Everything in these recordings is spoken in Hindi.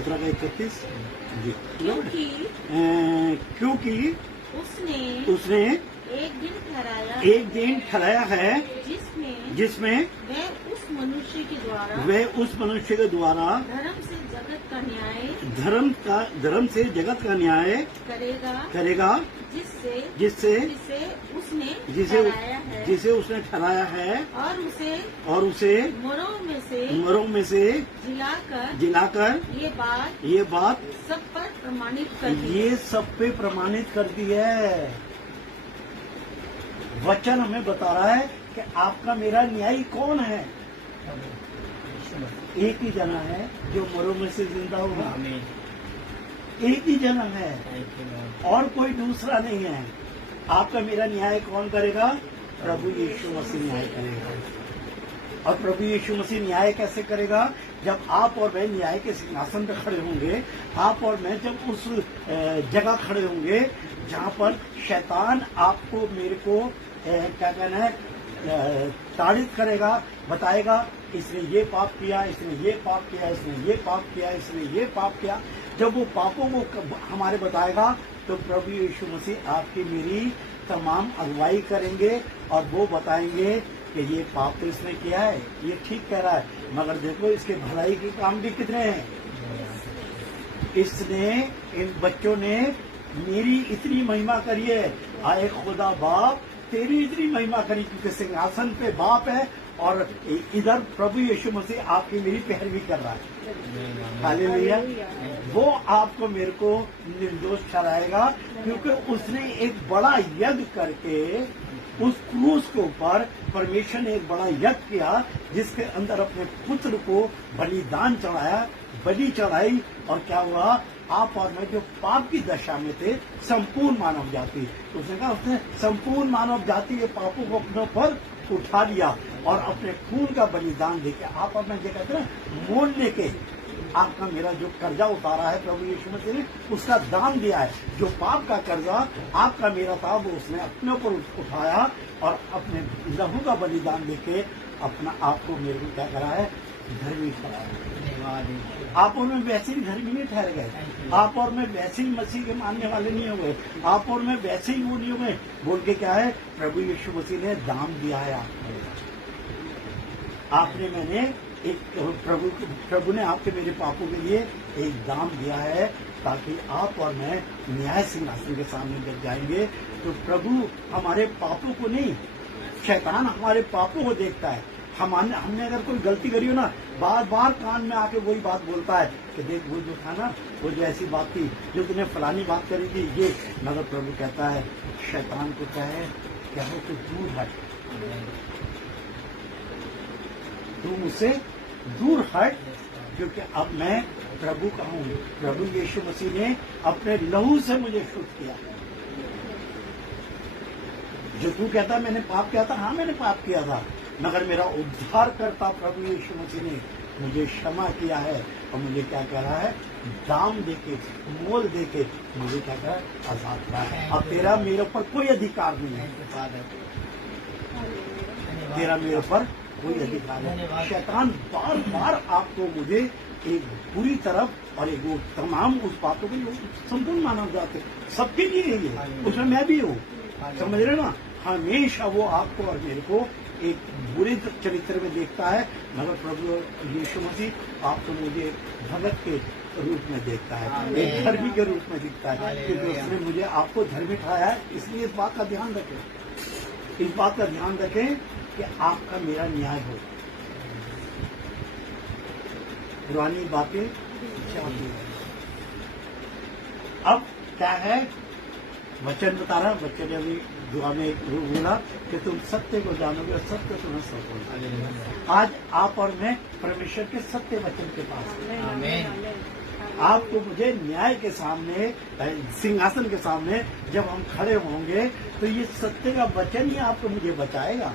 17 का 31 जी। क्योंकि उसने एक दिन ठहराया है जिसमें वह उस मनुष्य के द्वारा धर्म से जगत का न्याय करेगा जिसे उसने ठहराया है और उसे मरों में से जिलाकर ये बात सब पर प्रमाणित ये सब पे प्रमाणित करती है। वचन हमें बता रहा है कि आपका मेरा न्यायी कौन है। एक ही जना है जो मरों में से जिंदा होगा, एक ही जना है और कोई दूसरा नहीं है। आपका मेरा न्याय कौन करेगा? प्रभु यीशु मसीह न्याय करेगा। और प्रभु यीशु मसीह न्याय कैसे करेगा? जब आप और मैं न्याय के सिंहासन पर खड़े होंगे, आप और मैं जब उस जगह खड़े होंगे जहाँ पर शैतान आपको मेरे को क्या कहना है ताड़ित करेगा, बताएगा इसने ये पाप किया, इसने ये पाप किया, इसने ये पाप किया, इसने ये पाप किया। जब वो पापों को हमारे बताएगा तो प्रभु यीशु मसीह आपकी मेरी तमाम अगुवाई करेंगे और वो बताएंगे कि ये पाप तो इसने किया है, ये ठीक कह रहा है, मगर देखो इसके भलाई के काम भी कितने हैं। इसने इन बच्चों ने मेरी इतनी महिमा करी है, आए खुदा बाप तेरी इतनी महिमा करी, क्योंकि सिंहासन पे बाप है और इधर प्रभु यीशु मसीह आपकी मेरी पैरवी कर रहा है। हालेलुया। वो आपको मेरे को निर्दोष ठहराएगा क्योंकि उसने एक बड़ा यज्ञ करके उस क्रूस के ऊपर परमेश्वर ने एक बड़ा यज्ञ किया जिसके अंदर अपने पुत्र को बलिदान चढ़ाया, बलि चढ़ाई। और क्या हुआ? आप और मैं जो पाप की दशा में थे, संपूर्ण मानव जाति, उसने कहा उसने संपूर्ण मानव जाति के पापों को अपने ऊपर उठा लिया और अपने खून का बलिदान देके आप और मैं जो कहते हैं मोल लेके आपका मेरा जो कर्जा उतारा है प्रभु यीशु मसीह ने, उसका दाम दिया है। जो पाप का कर्जा आपका मेरा था वो उसने अपने ऊपर उठाया और अपने लहू का बलिदान देके अपना आपको मेरे को क्या करा है? धर्मी ठहराया। आप और मैं वैसे ही धर्मी नहीं ठहर गए, आप और मैं वैसे ही मसीह के मानने वाले नहीं हो गए, आप और मैं वैसे ही वो नहीं हो गए। बोल के क्या है? प्रभु यीशु मसीह ने दाम दिया है आपने मैंने एक प्रभु ने आपके मेरे पापों के लिए एक दाम दिया है ताकि आप और मैं न्याय सिंहासन के सामने जब जाएंगे तो प्रभु हमारे पापों को नहीं, शैतान हमारे पापों को देखता है। हमने अगर कोई गलती करी हो ना, बार बार कान में आके वही बात बोलता है कि देख वो जो था ना, वो जो ऐसी बात थी जो तूने फलानी बात करी थी ये। मगर प्रभु कहता है शैतान को क्या है, क्या हो तो दूर हट, तू मुझसे दूर हट, क्योंकि अब मैं प्रभु का हूँ। प्रभु यीशु मसीह ने अपने लहू से मुझे शुद्ध किया। जो तू कहता मैंने पाप किया था, हाँ मैंने पाप किया था, मगर मेरा उद्धार करता प्रभु यीशु मसीह ने मुझे क्षमा किया है और मुझे क्या कह रहा है? दाम देके, मोल देके मुझे क्या कह रहा है? आजाद करा है। अब तेरा मेरे ऊपर कोई अधिकार नहीं है, तेरा मेरे ऊपर कोई अधिकार है। शैतान बार बार आपको मुझे एक बुरी तरफ और एक वो तमाम उस बातों के लिए संपूर्ण मानव जाते सबके लिए ही है, उसमें मैं भी हूँ, समझ रहे ना। हमेशा वो आपको और मेरे को एक बुरे चरित्र में देखता है, मगर प्रभु यीशु मसीह आपको मुझे भगत के रूप में देखता है, एक धर्मी के रूप में दिखता है, क्योंकि उसने मुझे आपको धर्मी ठहराया है। इसलिए इस बात का ध्यान रखें, इस बात का ध्यान रखें कि आपका मेरा न्याय हो। पुरानी बातें चाहती है। अब क्या है? वचन बता रहा, बच्चे ने अभी दुआ में एक बोला कि तुम सत्य को जानोगे और सत्य तुम्हें सौंपोगे। आज आप और मैं परमेश्वर के सत्य वचन के पास हैं। आपको मुझे न्याय के सामने, सिंहासन के सामने जब हम खड़े होंगे तो ये सत्य का वचन ही आपको मुझे बचाएगा।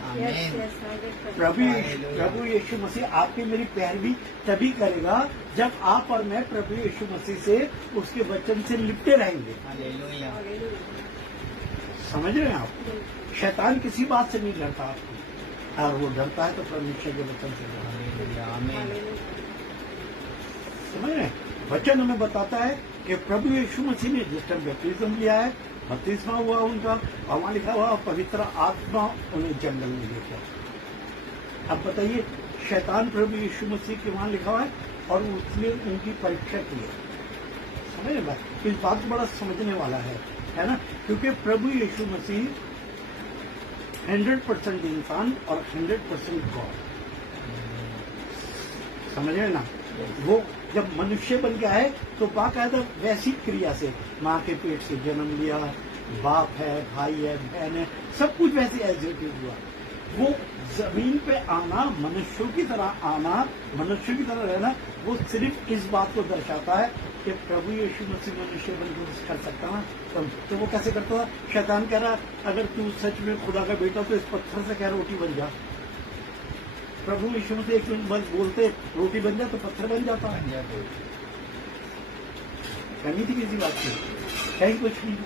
प्रभु यीशु मसीह आपकी मेरी पैरवी तभी करेगा जब आप और मैं प्रभु यीशु मसीह से उसके वचन से लिपटे रहेंगे। समझ रहे हैं आप? शैतान किसी बात से नहीं डरता आपको, और वो डरता है तो परमेश्वर के वचन से डरता है। समझ रहे हैं? वचन हमें बताता है कि प्रभु यीशु मसीह ने जिस टाइम बैप्टिज्म लिया है, बपतिस्मा हुआ उनका, और वहां लिखा हुआ पवित्र आत्मा उन्हें जंगल में लेकर। अब बताइए, शैतान प्रभु यीशु मसीह के वहां लिखा हुआ है और उसने उनकी परीक्षा की है। समझ रहे बात? इस बात को बड़ा समझने वाला है ना, क्योंकि प्रभु यीशु मसीह 100% इंसान और 100% गॉड। समझ रहे ना? वो जब मनुष्य बन गया है तो बाकायदा वैसी क्रिया से माँ के पेट से जन्म लिया, बाप है, भाई है, बहन है, सब कुछ वैसे एज इट इज हुआ। वो जमीन पे आना, मनुष्यों की तरह आना, मनुष्यों की तरह रहना, वो सिर्फ इस बात को दर्शाता है कि प्रभु यीशु मसीह मनुष्य बनकर कर सकता ना। तो वो कैसे करता था? शैतान कह रहा, अगर तू सच में खुदा का बेटा तो इस पत्थर से क्या रोटी बन जा। प्रभु यीशु मसीह एक मिनट बोलते रोटी बन जाए तो पत्थर बन जाता है। करनी थी किसी बात की, कहीं कुछ नहीं।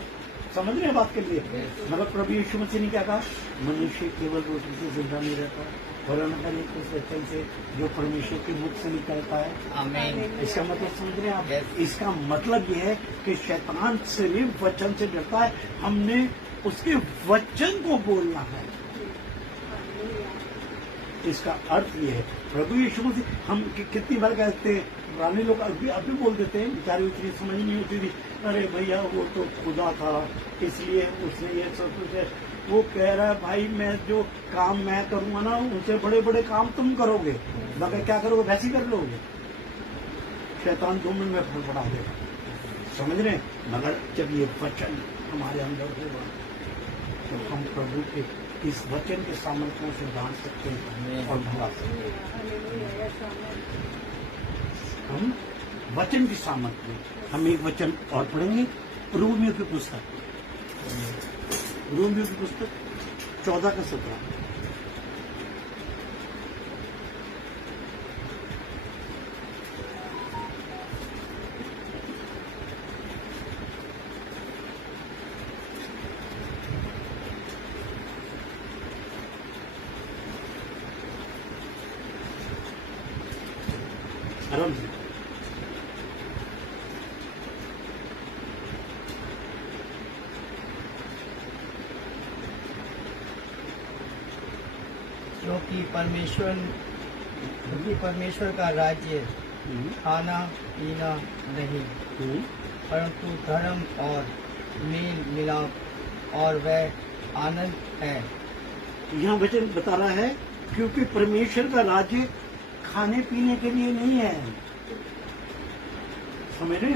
समझ रहे हैं बात के लिए? मतलब प्रभु यीशु मसीह ने क्या कहा? मनुष्य केवल रोटी से जिंदा नहीं रहता, वरन हर एक उस वचन से जो परमेश्वर के मुख से निकलता है। आमीन। इसका मतलब समझ रहे हैं आप? इसका मतलब यह है कि शैतान सिर्फ वचन से डरता है, हमने उसके वचन को बोलना है। इसका अर्थ ये है, प्रभु यीशु मसीह, हम कितनी बार कहते हैं, पुराने लोग अभी बोल देते हैं, बेचारे उतनी समझ नहीं होती थी, अरे भैया वो तो खुदा था इसलिए उसने ये सब कुछ है। वो कह रहा है, भाई मैं जो काम मैं करूंगा ना, उनसे बड़े बड़े काम तुम करोगे, मगर क्या करोगे? वैसे ही कर लोगे। शैतान 2 मिनट में फड़फड़ा देगा। समझ रहे? मगर जब ये वचन हमारे अंदर होगा तो हम प्रभु के इस वचन के सामर्थ्यों से जान सकते हैं और भला सकते हैं। हम वचन की सामर्थ्य, हम एक वचन और पढ़ेंगे, रोमियो की पुस्तक, रोमियो की पुस्तक 14 का 17। आराम से। क्योंकि परमेश्वर का राज्य खाना पीना नहीं, परंतु धर्म और मेल मिलाप और वह आनंद है। यहाँ वचन बता रहा है, क्योंकि परमेश्वर का राज्य खाने पीने के लिए नहीं है। समझ रहे?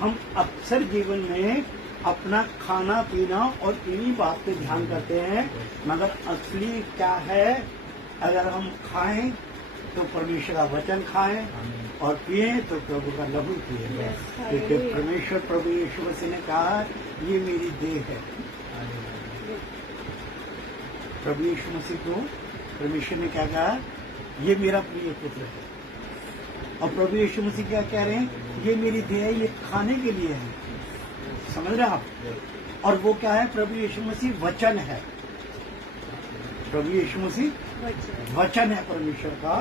हम अक्सर जीवन में अपना खाना पीना और इन्हीं बात पे ध्यान करते हैं, मगर असली क्या है? अगर हम खाएं तो परमेश्वर का वचन खाएं और पिए तो प्रभु का लहू पिए, क्योंकि परमेश्वर प्रभु यीशु मसीह ने कहा, ये मेरी देह है। प्रभु यीशु मसीह को परमेश्वर ने क्या कहा? ये मेरा प्रिय पुत्र है। और प्रभु यीशु मसीह क्या कह रहे हैं? ये मेरी देह है, ये खाने के लिए है। समझ रहे आप? और वो क्या है? प्रभु यीशु मसीह वचन है। प्रभु यीशु मसीह वचन है परमेश्वर का,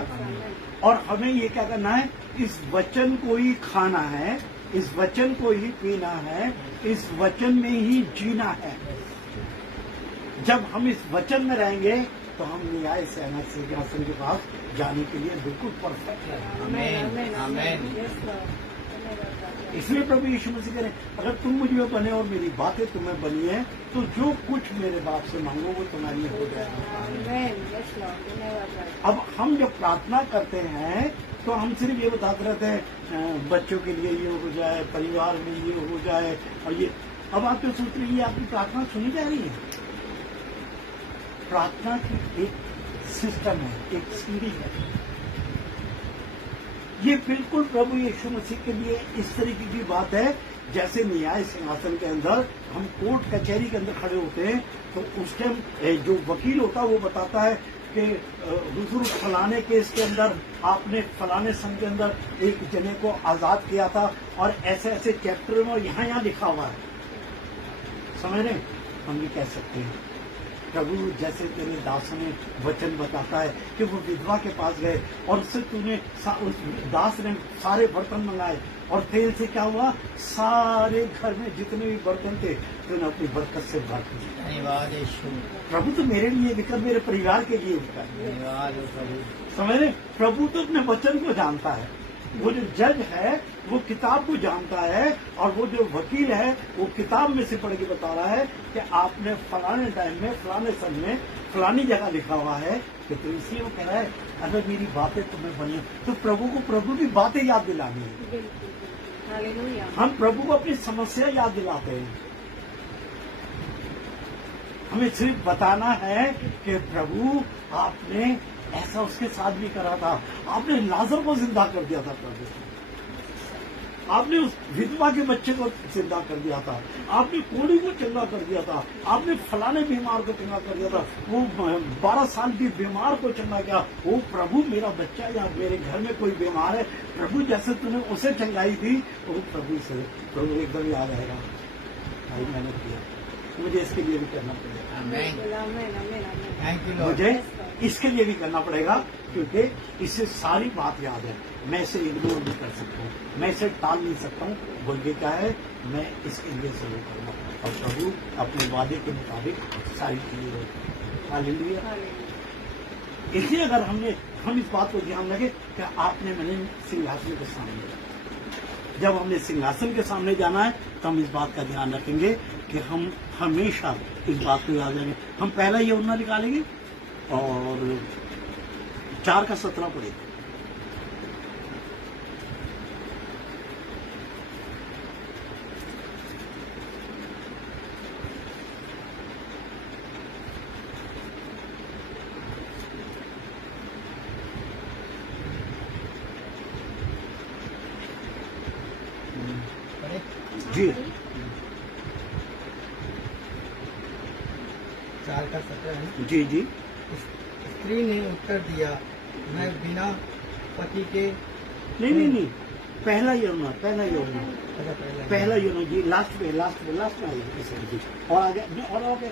और हमें ये क्या करना है? इस वचन को ही खाना है, इस वचन को ही पीना है, इस वचन में ही जीना है। जब हम इस वचन में रहेंगे तो हम न्याय सहमत सिंहासन के पास जाने के लिए बिल्कुल परफेक्ट है। आमीन, आमीन। इसलिए प्रभु यीशु मसीह कह रहे, अगर तुम मुझ में बने और मेरी बातें तुम्हें बनी है, तो जो कुछ मेरे बाप से मांगो वो तुम्हारी हो जाएगा। अब हम जब प्रार्थना करते हैं तो हम सिर्फ ये बताते रहते हैं, बच्चों के लिए ये हो जाए, परिवार में ये हो जाए, और ये। अब आप जो सोच रही है, आपकी प्रार्थना सुनी जा रही है? प्रार्थना की एक सिस्टम है, एक सीढ़ी है। ये बिल्कुल प्रभु यीशु मसीह के लिए इस तरीके की बात है, जैसे न्याय सिंहासन के अंदर हम कोर्ट कचहरी के अंदर खड़े होते हैं, तो उस टाइम जो वकील होता है वो बताता है कि हुजूर फलाने केस के अंदर आपने फलाने सन के अंदर एक जने को आजाद किया था, और ऐसे ऐसे चैप्टर में यहाँ लिखा हुआ है। समझ रहे? हम ये कह सकते हैं, प्रभु जैसे तेरे दास ने वचन बताता है कि वो विधवा के पास गए और उससे तूने उस दास ने सारे बर्तन मंगाए और तेल से क्या हुआ, सारे घर में जितने भी बर्तन थे उन्होंने अपनी बरकत से भर दिए। धन्यवाद यीशु, प्रभु तो मेरे लिए विकर, मेरे परिवार के लिए विकर। धन्यवाद प्रभु। समझ रहे, प्रभु तो अपने वचन को जानता है। वो जो जज है वो किताब को जानता है, और वो जो वकील है वो किताब में से पढ़ के बता रहा है कि आपने फलाने टाइम में, फलाने सन में, फलानी जगह लिखा हुआ है कि, तो इसलिए वो कह रहा है अगर मेरी बातें तुम्हें बनी, तो प्रभु को प्रभु की बातें याद दिलानी है। हालेलुया। हम प्रभु को अपनी समस्या याद दिलाते हैं। हमें सिर्फ बताना है कि प्रभु आपने ऐसा उसके साथ भी करा था, आपने लाजर को जिंदा कर दिया था प्रभु, आपने उस विधवा के बच्चे को जिंदा कर दिया था, आपने कोढ़ी को चंगा कर दिया था, आपने फलाने बीमार को चंगा कर दिया था, वो 12 साल की बीमार को चंगा किया। वो प्रभु मेरा बच्चा या मेरे घर में कोई बीमार है, प्रभु जैसे तूने उसे चंगाई थी, वो प्रभु से प्रभु एकदम याद आएगा, भाई मैंने किया, मुझे इसके लिए भी करना पड़ेगा। आमीन। आमीन, आमीन, आमीन। Thank you Lord. मुझे इसके लिए भी करना पड़ेगा, क्योंकि इससे सारी बात याद है, मैं इसे इग्नोर नहीं कर सकता हूँ, मैं इसे टाल नहीं सकता हूँ। बोल के क्या है, मैं इसके लिए सहयोग करूँगा, और प्रभु अपने वादे के मुताबिक सारी चीजें। हालेलुया। हालेलुया। इसलिए अगर हम इस बात को ध्यान रखें कि आपने मैंने सिंहासन के सामने, जब हमने सिंहासन के सामने जाना है तो हम इस बात का ध्यान रखेंगे कि हम हमेशा इस बात को याद रखेंगे। हम पहला यूहन्ना निकालेंगे और 4:17 पढ़ेंगे। पढ़े? जी 4:17 है ना? जी जी स्त्री ने उत्तर दिया, मैं बिना पति के। नहीं, पहला यूहन्ना अच्छा, पहला यूहन्ना जी, लास्ट में आएगी। और आगे और आगे